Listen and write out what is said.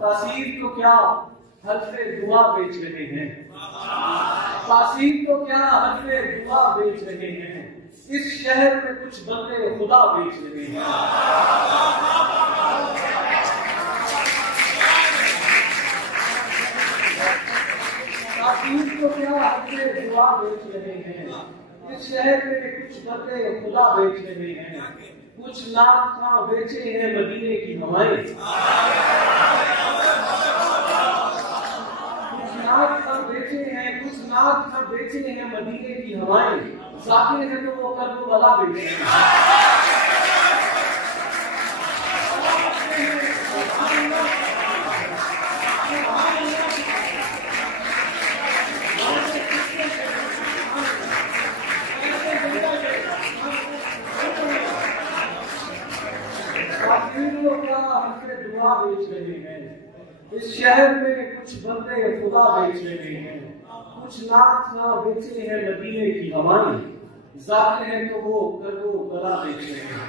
तासीर तो क्या हल्फे दुआ बेच रहे हैं, तासीर तो क्या हल्फे दुआ बेच रहे हैं, इस शहर में कुछ बंदे खुदा बेच रहे हैं। तासीर तो क्या हल्फे दुआ बेच रहे हैं, इस शहर में कुछ बंदे खुदा बेच रहे हैं, कुछ नाक खां बेचे हैं मदीने की हवाएं, कुछ नाक खां बेचे हैं मदीने की हवाएं, जाकिर है तो वो कर्बला बेचे हैं। दुआ बेच रहे हैं, इस शहर में कुछ बंदे खुदा बेच रहे हैं, कुछ नाक खां बेचे हैं मदीने की हवाएं, जाकिर है तो वो कर्बला बेच रहे हैं।